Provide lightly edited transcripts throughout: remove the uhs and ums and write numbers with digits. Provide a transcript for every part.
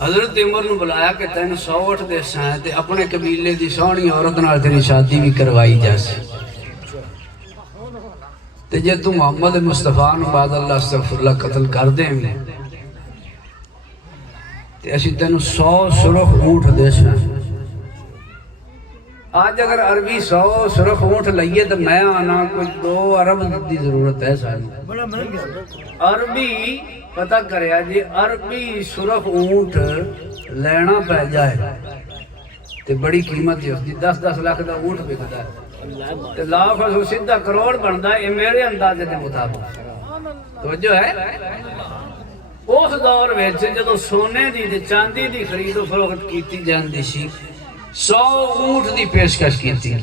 حضرت عمر نو بلایا کہ تین 100 اٹھ دے سائیں تے اپنے قبیلے دی سونی عورت نال تیری شادی بھی کروائی جاسی تے جے تو محمد مصطفیٰ نو بعد اللہ استغفر اللہ قتل کر دیں گے تے اسی تینو 100 سرخ اونٹ دے سائیں آج اگر عربی 100 سرخ اونٹ لئیے تو میں آنا کوئی 2 ارب دی ضرورت ہے ساری عربی پتہ کریا جی عربی سرخ اونٹ لینا پہ جائے تے بڑی قیمت ہے اس دی 10-10 لاکھ دا اونٹ بکتا ہے تے لاکھ اس سیدھا کروڑ بندا ہے یہ میرے اندازے دے مطابق توجہ ہے اس دور وچ جدوں سونے دی تے چاندی دی خرید و فروخت کیتی جاندی سی 100 اونٹ دی پیشکش کی تھی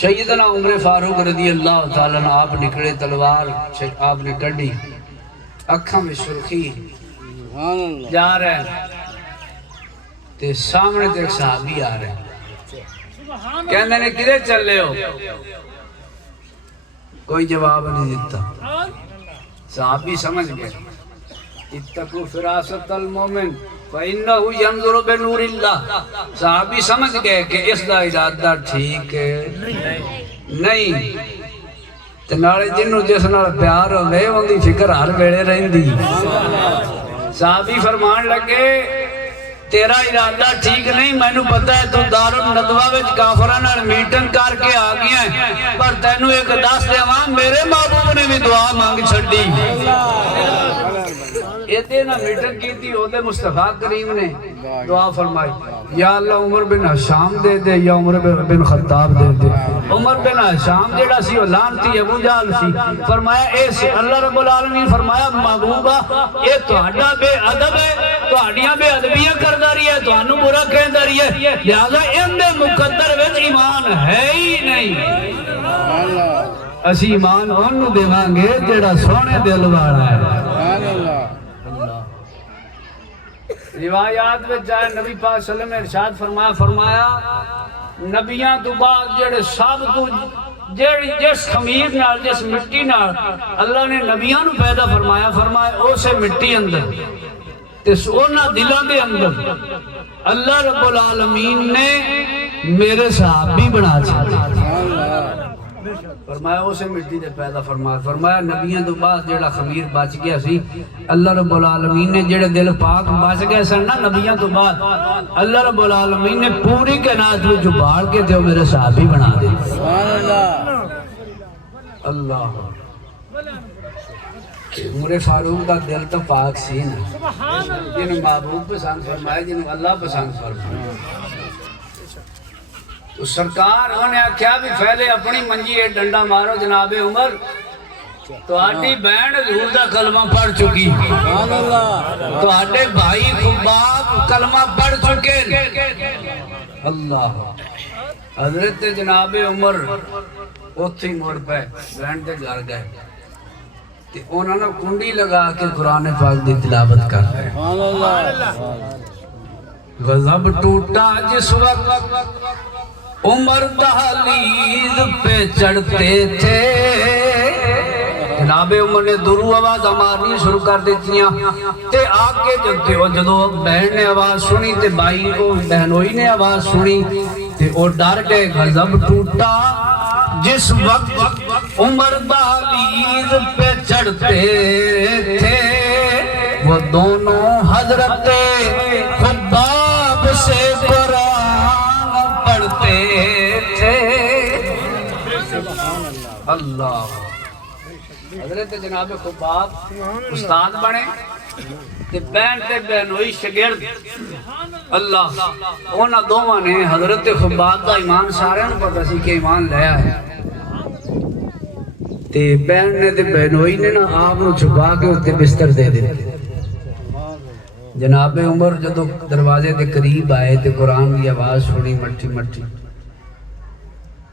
سیدنا عمر فاروق رضی اللہ تعالیٰ عنہ آپ نکلے تلوار آپ نے کڑی اکھاں میں سرخی جا رہے ہیں تے سامنے تے ایک صحابی آ رہے ہیں کہنے نے کدھے چل لے ہو کوئی جواب نہیں دیتا صحابی سمجھ گئے اتقوا فراست المومن فَإِنَّهُ يَنْظُرُ بِنُورِ اللَّهِ صحابی سمجھ گئے کہ اس دا ارادہ ٹھیک نہیں تے نالے جنوں جس نال پیار ہوندے اون دی فکر ہر ویلے رہندی صحابی فرمان لگے تیرا ارادہ ٹھیک نہیں مینوں پتہ ہے تو دارالندوا وچ کافراں نال میٹنگ کر کے آ گیا ہے پر تینوں ایک دس دیواں میرے محبوب نے بھی دعا مانگ چھڈی ایتے نہ میٹنگ کی تھی اودے مصطفیٰ کریم نے دعا فرمائی یا اللہ عمر بن حشام دے دے یا عمر بن خطاب دے دے عمر بن حشام جیڑا سی لعنتی ابو جہل سی فرمایا اے اللہ رب العالمین فرمایا محبوبہ اے تہاڈا بے ادب ہے تہاڈیاں بے ادبیاں کردا رہی ہے تانوں برا کہندا رہی ہے لہذا ان دے مقدر وچ ایمان ہے ہی نہیں اسی ایمان اونوں دیواں گے جیڑا سونے دل والا ہے روایات میں جائے نبی پاک صلی اللہ علیہ وسلم نے ارشاد فرمایا نبیاں تو بعد جڑے سب تو جس خمیر نال جس مٹی نال اللہ نے نبیاں نو پیدا فرمایا اسے مٹی اندر تے اونا دلاں دے اندر اللہ رب العالمین نے میرے صحابی بنا چھڈے فرمایا اسے مٹی دے پیدا فرمایا نبیوں تو بعد جڑا خمیر بچ گیا سی اللہ رب العالمین نے جڑے دل پاک بچ گئے سن نا نبیوں تو بعد اللہ رب العالمین نے پوری کائنات وچ جبال کے تے میرے صحابی بنا دے سبحان اللہ عمر فاروق کا دل تو پاک سی نا جنہوں محبوب پسند فرمایا جنہوں اللہ پسند فرمایا تو سرکار انہیں کیا بھی پہلے اپنی منجی ڈنڈا مارو جناب عمر تو آٹی بینڈ حضور دا کلمہ پڑھ چکی تو آٹے بھائی خباب کلمہ پڑھ چکے اللہ حضرت جناب عمر اتھی موڑ پہ بینڈ دے گھر گئے تے انہوں نے کنڈی لگا کے قرآن پاک دی تلاوت کر رہے غضب ٹوٹا جس وقت عمر دہلیز پہ چڑھتے تھے جناب عمر نے درو آواز مارنی شروع کر دیتیاں تے آگے جدو بہن نے آواز سنی تے بھائی کو بہنوئی نے آواز سنی تے وہ ڈر گئے غضب ٹوٹا جس وقت عمر دہلیز پہ چڑھتے تھے وہ دونوں حضرت خباب سے قرآن پڑھتے تھے اللہ حضرت جناب خباب استاد بنے تے بہن تے بہنوئی شگرد اللہ اونا دوواں نے حضرت خباب دا ایمان سارے نوں پتہ سی کہ ایمان لیا ہے تے بہن نے تے بہنوئی نے نا آپ نوں چھپا کے اتنے بستر دے دیتے جناب عمر جدو دروازے دے قریب آئے تے قرآن کی آواز سنی مٹھی مٹھی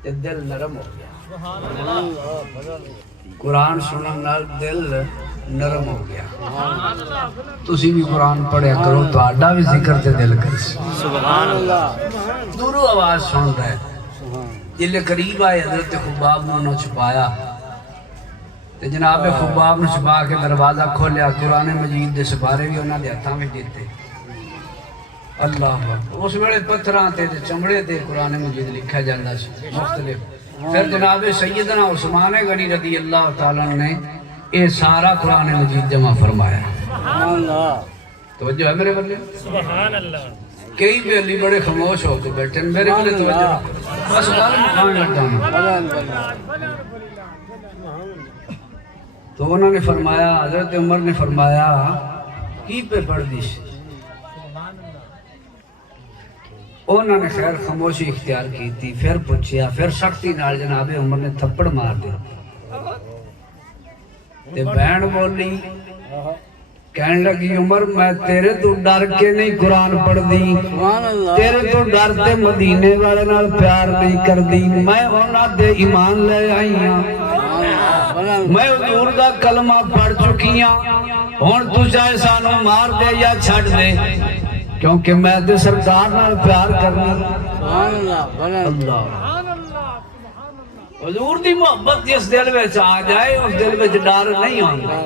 تے دل نرم ہو گیا قرآن سنن نال دل نرم ہو گیا تسی بھی قرآن پڑھیا کرو تو آڈا بھی ذکر تے دل کر سبحان اللہ دورو آواز سن رہے جلے قریب آئے حضرت خباب نے چھپایا تے جناب خباب نے چھپا کے دروازہ کھولیا قرآن مجید دے سپارے بھی انہاں دے ہتھاں وچ دیتے اللہ اس ویلے پتھراں تے چمڑے تے قرآن مجید لکھا جاتا سی مختلف پھر جناب سیدنا عثمان غنی رضی اللہ تعالیٰ نے یہ سارا قرآن مجید جمع فرمایا سبحان اللہ توجہ ہے میرے بلے سبحان اللہ کئی بیلی بڑے خاموش ہو کے بیٹھے میرے بلے توجہ بس گل مکان لگتا ہوں تو انہوں نے فرمایا حضرت عمر نے فرمایا کی پہ پڑھ دی انہوں نے خیر خاموشی اختیار کی تھی پھر پوچھیا پھر سختی نال جناب عمر نے تھپڑ مار دیا تے بہن بولی کہنے لگی عمر میں تیرے تو ڈر کے نہیں قرآن پڑھ دی تیرے تو ڈرتے مدینے والے نال پیار نہیں کر دی میں انہاں دے ایمان لے آئی ہاں میں حضور دا کلمہ پڑھ چکی ہاں ہن تو چاہے سانو مار دے یا چھڈ دے کیونکہ میں تے سرکار نال پیار کرنی اللہ حضور دی محبت جس دل وچ آ جائے اس دل وچ ڈر نہیں ہوندا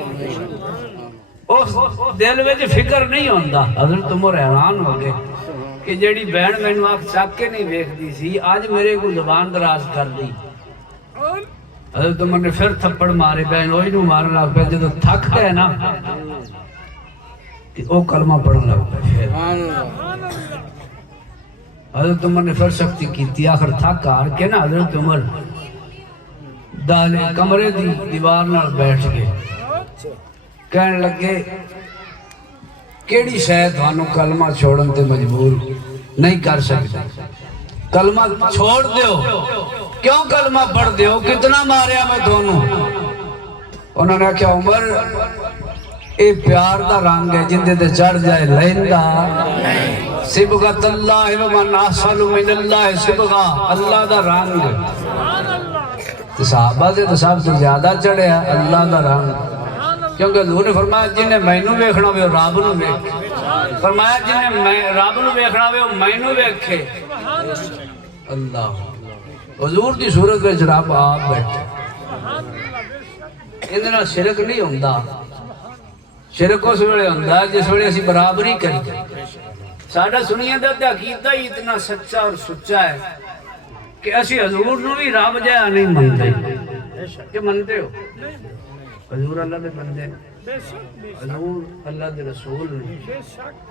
اس دل وچ فکر نہیں ہوندا حضرت عمر حیران ہو گئے کہ جیڑی بہن مینوں آنکھ چک کے نہیں ویکھدی سی اج میرے کو زبان دراز کر دی حضرت عمر نے پھر تھپڑ مارے بہن وہی نو مارن لگ پیا جدوں تھک گئے نا او کلمہ پڑھن لگ پے حضرت عمر نے پھر سختی کی آخر تھک ہار کے نا حضرت عمر دالے کمرے دی دیوار نال بیٹھ گئے کہنے لگے کیڑی شے تھانوں کلمہ چھوڑن تے مجبور نہیں کر سکتے کلمہ چھوڑ دیو کیوں کلمہ پڑھ دیو کتنا ماریا میں دونوں انہوں نے کہا عمر اے پیار دا رنگ ہے جندے تے چڑھ جائے لیندا سبغت اللہ ومن احسن من اللہ سبغا اللہ دا رنگ صحابہ سے تو سب سے زیادہ چڑھے ہے اللہ دا رنگ کیونکہ حضور نے فرمایا جنہیں مینوں ویکھنا ہوئے رب نوں ویکھے فرمایا جنہیں رب نوں ویکھنا ہوئے مینوں ویکھے اللہ حضور دی صورت وچ رب آپ بیٹھے اندے نال شرک نہیں ہوندا شرک اس ویلے ہوندا جس ویلے اسی برابری کری ساڈا سنیاں دا تے عقیدہ ہی اتنا سچا اور سچا ہے کہ اسی حضور نوں بھی رب جہا نہیں منتے کہ منتے ہو حضور اللہ دے بندے حضور اللہ دے رسول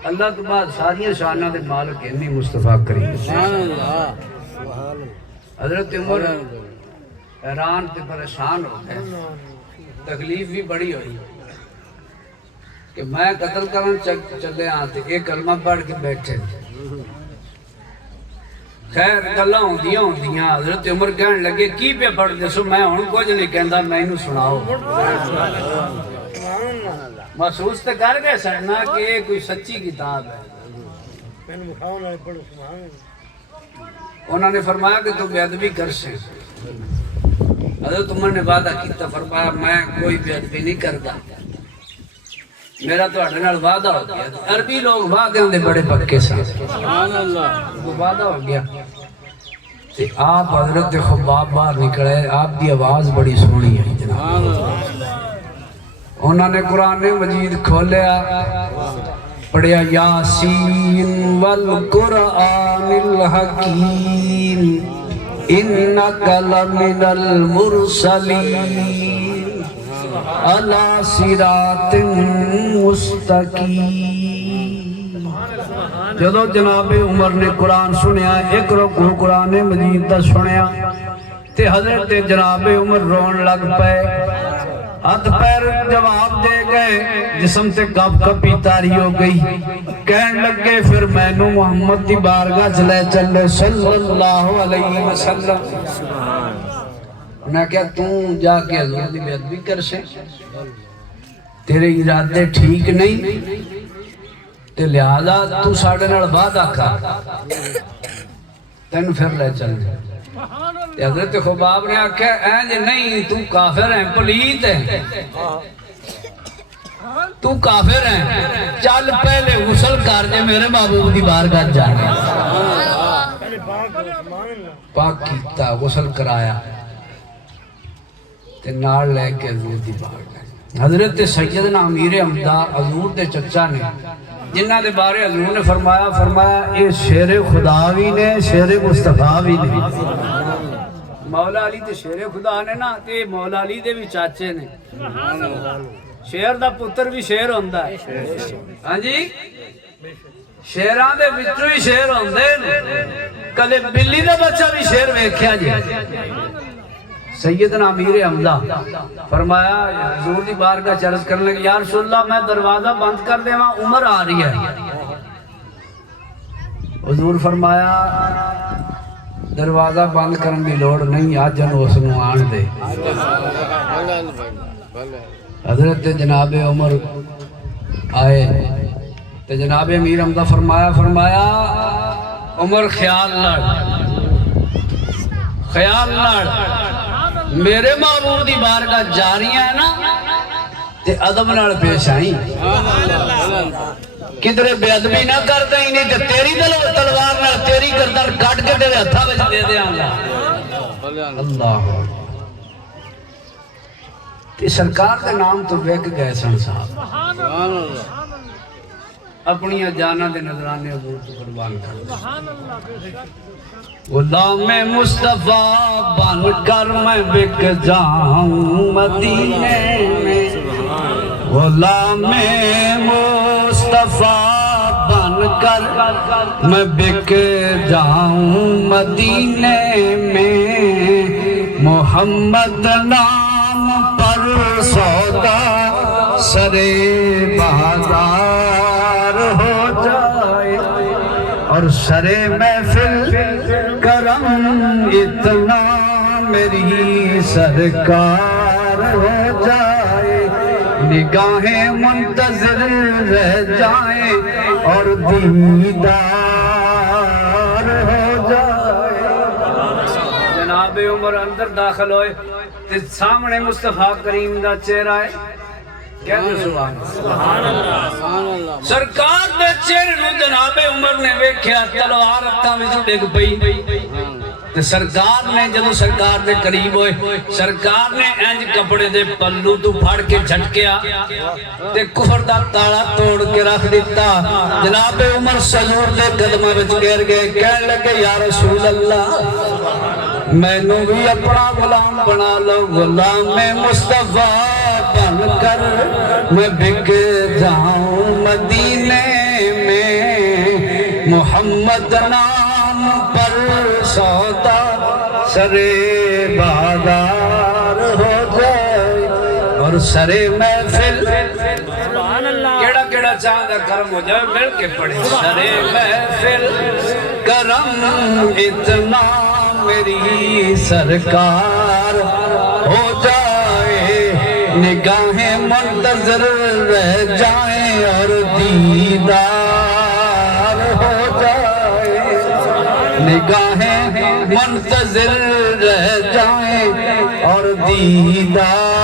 اللہ تو بعد ساری شاناں دے مالک انی مصطفیٰ کریم سبحان اللہ حضرت عمر حیران تے پریشان ہو گئے تکلیف بھی بڑی ہوئی کہ میں قتل کرن چلے آتے ایک کلمہ پڑھ کے بیٹھے خیر گلاں ہوندیاں حضرت عمر کہنے لگے کی پہ پڑھ دسو میں ہن کچھ نہیں کہندا مینوں سناؤ محسوس تے کر گئے سڑنا کہ یہ کوئی سچی کتاب ہے انہوں نے فرمایا کہ تو بے ادبی کر سے حضرت عمر نے وعدہ کیتا فرمایا میں کوئی بے ادبی نہیں کرتا میرا تو اٹھنے نال وعدہ ہو گیا عربی لوگ وعدے ہوندے بڑے پکے سن سبحان اللہ وہ وعدہ ہو گیا تے آپ حضرت خباب باہر نکلے آپ دی آواز بڑی سونی ہے جناب انہوں نے قرآن مجید کھولیا پڑھیا یاسین والقرآن الحکیم انک لمن المرسلین علی صراط مستقیم جدو جناب عمر نے قرآن سنیا ایک رکوع قرآن مجید دا سنیا تے حضرت جناب عمر رون لگ پے ہاتھ پیر جواب دے گئے جسم سے کپ کپی تاری ہو گئی کہنے لگے پھر میں نو محمد دی بارگاہ چلے چلے صلی اللہ علیہ وسلم انہاں کیا توں جا کے حضور دی بے ادبی کر سے تیرے ارادے ٹھیک نہیں تے لہذا تو ساڑھے نال وعدہ کر تینوں پھر لے چل حضرت خباب نے آکھا اینج نہیں تو کافر ہیں پلیت ہے تو کافر ہیں چل پہلے غسل کر جے میرے محبوب دی بارگاہ جانے پاک کیتا غسل کرایا تے نال لے کے حضور دی بارگاہ حضرت سیدنا امیر حمزہ حضور دے چچا نے جنہ دے بارے حضور نے فرمایا یہ شیر خدا بھی نے شیر مصطفیٰ بھی نے مولا علی تے شیر خدا نے نا تے مولا علی دے بھی چاچے نے شیر دا پتر بھی شیر ہوندا ہے ہاں جی شیراں دے وچوں ہی شیر ہوندے نے کدے بلی دا بچہ بھی شیر ویکھیا جی سیدنا امیر حمزہ فرمایا حضور دی بارگاہ چرچ کرنے لگے یا رسول اللہ میں دروازہ بند کر دے وہاں عمر آ رہی ہے حضور فرمایا دروازہ بند کرنے دی لوڑ نہیں آج اس نو آن دے حضرت جناب عمر آئے تو جناب امیر حمزہ فرمایا عمر خیال لڑ میرے محبوب دی بارگاہ جاری ہے نا تے ادب نال پیش آئی کدھر بے ادبی نہ کر دیں نہیں تے تیری تلوار نال تیری گردن کٹ کے تیرے ہتھاں وچ دے دیاں گا اللہ تے سرکار دے نام تو وک گئے سن صاحب اپنی جاناں دے نظرانے حضور تو قربان کر غلام مصطفیٰ بن کر میں بک جاؤں مدینے میں غلام مصطفیٰ بن کر میں بک جاؤں مدینے میں محمد نام پر سودا سرے بازار ہو جائے اور سرے محفل کرم اتنا میری سرکار ہو جائے نگاہیں منتظر رہ جائیں اور دیدار ہو جائے جناب عمر اندر داخل ہوئے تے سامنے مصطفیٰ کریم دا چہرہ ہے کہتے سبحان اللہ سرکار دے چہرے نو جناب عمر نے ویکھیا تلوار ہتھاں وچ ڈگ پئی تے سرکار نے جدوں سرکار دے قریب ہوئے سرکار نے انج کپڑے دے پلو تو پھڑ کے جھٹکیا تے کفر دا تالا توڑ کے رکھ دیتا جناب عمر سجور دے قدماں وچ گر گئے کہنے لگے یا رسول اللہ مینوں بھی اپنا غلام بنا لو غلام مصطفیٰ بن کر میں بک جاؤں مدینے میں محمد نام پر سودا سرے بازار ہو جائے اور سرے محفل کیڑا چاہتا کرم ہو جائے مل کے پڑھے سرے محفل کرم اتنا میری سرکار ہو جائے نگاہیں منتظر رہ جائیں اور دیدار ہو جائے نگاہیں منتظر رہ جائیں اور دیدار